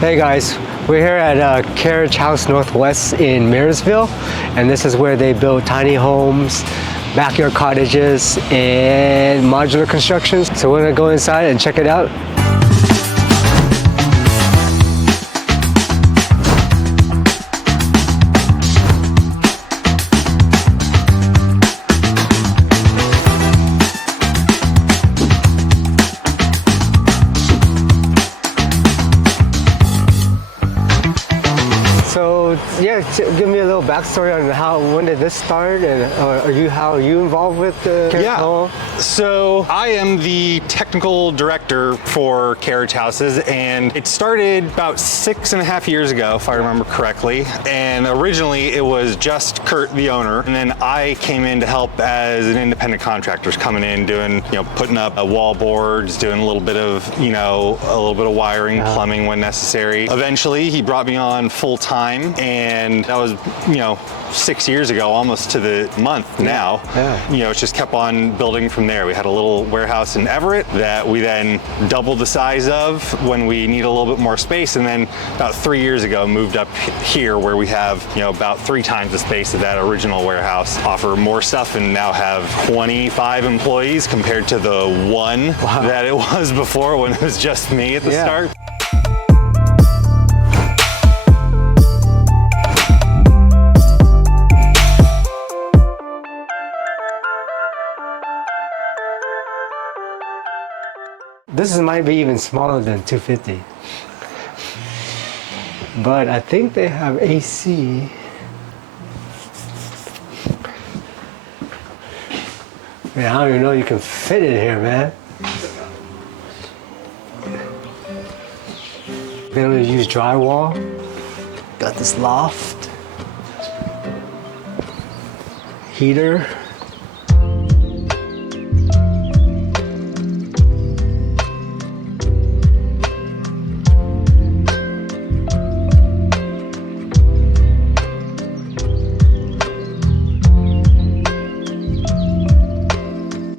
Hey guys, we're here at Carriage House Northwest in Marysville, and this is where they build tiny homes, backyard cottages, and modular constructions. So we're gonna go inside and check it out. So yeah, give me a little backstory on when did this start, and how are you involved with the Carriage Home? So I am the technical director for Carriage Houses, and it started about 6.5 years ago, if I remember correctly. And originally it was just Kurt, the owner, and then I came in to help as an independent contractor, coming in, doing, putting up wall boards, doing a little bit of, wiring, plumbing when necessary. Eventually he brought me on full time, and that was 6 years ago, almost to the month now. It just kept on building from there. We had a little warehouse in Everett that we then doubled the size of when we need a little bit more space, and then about 3 years ago moved up here where we have about 3 times the space of that original warehouse, offer more stuff, and now have 25 employees compared to the one that it was before when it was just me at the start. This might be even smaller than 250, but I think they have AC. Man, I don't even know you can fit it here, man. They don't use drywall. Got this loft, heater.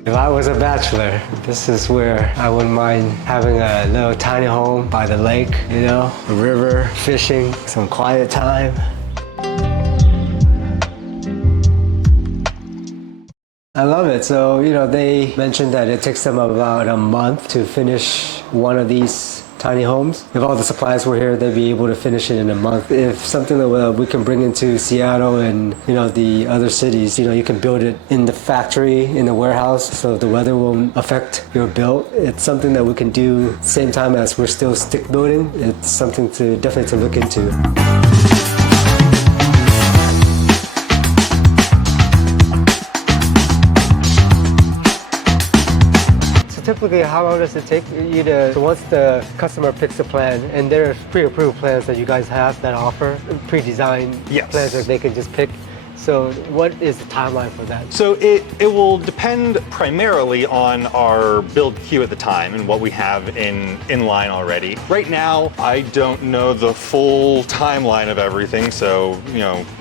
If I was a bachelor, this is where I wouldn't mind having a little tiny home by the lake, a river, fishing, some quiet time. I love it. So, they mentioned that it takes them about a month to finish one of these tiny homes. If all the supplies were here, they'd be able to finish it in a month. If something that we can bring into Seattle and the other cities, you can build it in the factory, in the warehouse, so the weather won't affect your build. It's something that we can do same time as we're still stick building. It's something to definitely look into. Typically, how long does it take you so once the customer picks a plan, and there are pre-approved plans that you guys have that offer pre-designed plans that they can just pick. So what is the timeline for that? So it will depend primarily on our build queue at the time and what we have in line already. Right now, I don't know the full timeline of everything, so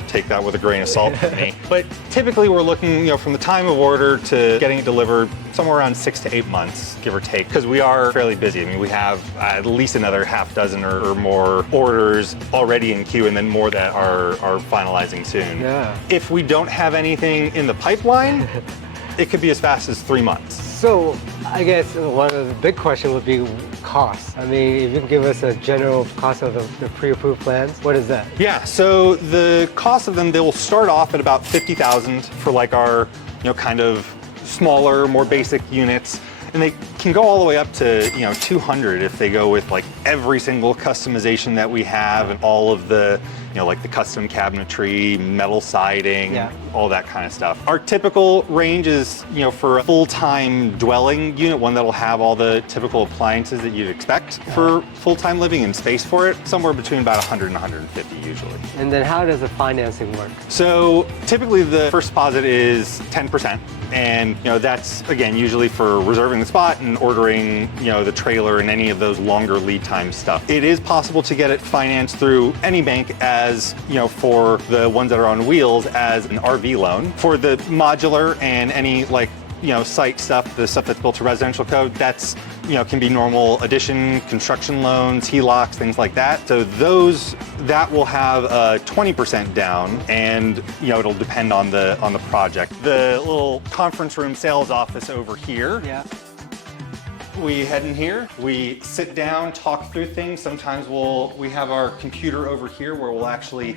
take that with a grain of salt for me. But typically we're looking, from the time of order to getting it delivered, somewhere around 6 to 8 months, give or take, because we are fairly busy. I mean, we have at least another half dozen or more orders already in queue, and then more that are finalizing soon. If we don't have anything in the pipeline, it could be as fast as 3 months. So I guess one of the big questions would be cost. I mean, if you can give us a general cost of the pre-approved plans, what is that? Yeah, so the cost of them, they will start off at about $50,000 for like our, kind of smaller, more basic units. And they can go all the way up to, 200 if they go with like every single customization that we have and all of the, like the custom cabinetry, metal siding, all that kind of stuff. Our typical range is, for a full-time dwelling unit, one that'll have all the typical appliances that you'd expect for full-time living and space for it, somewhere between about 100 and 150 usually. And then how does the financing work? So typically the first deposit is 10%. And that's again usually for reserving the spot and ordering the trailer and any of those longer lead time stuff. It is possible to get it financed through any bank as for the ones that are on wheels as an RV loan. For the modular and any site stuff, the stuff that's built to residential code, that's can be normal addition, construction loans, HELOCs, things like that. So that will have a 20% down, and it'll depend on the project. The little conference room sales office over here. Yeah. We head in here, we sit down, talk through things. Sometimes we have our computer over here where we'll actually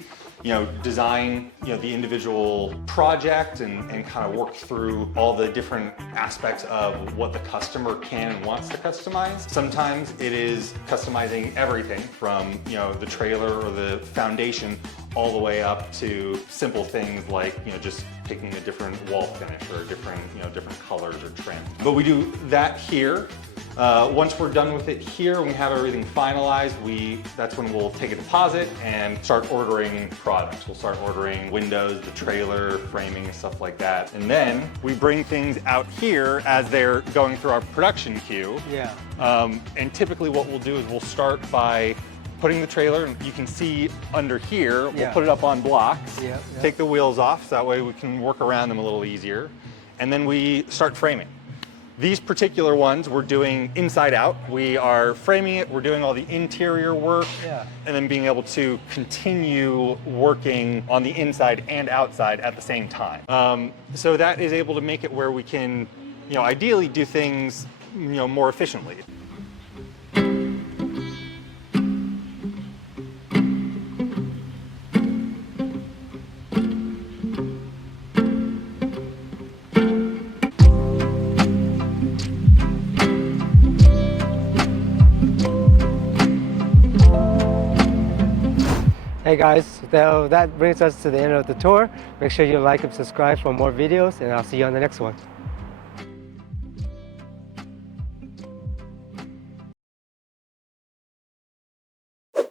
design the individual project and kind of work through all the different aspects of what the customer can and wants to customize. Sometimes it is customizing everything from the trailer or the foundation all the way up to simple things like just picking a different wall finish or different colors or trim. But we do that here. Once we're done with it here and we have everything finalized, that's when we'll take a deposit and start ordering products. We'll start ordering windows, the trailer, framing, and stuff like that. And then we bring things out here as they're going through our production queue. Yeah. And typically what we'll do is we'll start by putting the trailer, and you can see under here, we'll put it up on blocks, take the wheels off, so that way we can work around them a little easier. And then we start framing. These particular ones we're doing inside out. We are framing it, we're doing all the interior work, and then being able to continue working on the inside and outside at the same time. So that is able to make it where we can, ideally do things, more efficiently. Hey guys, so that brings us to the end of the tour. Make sure you like and subscribe for more videos, and I'll see you on the next one.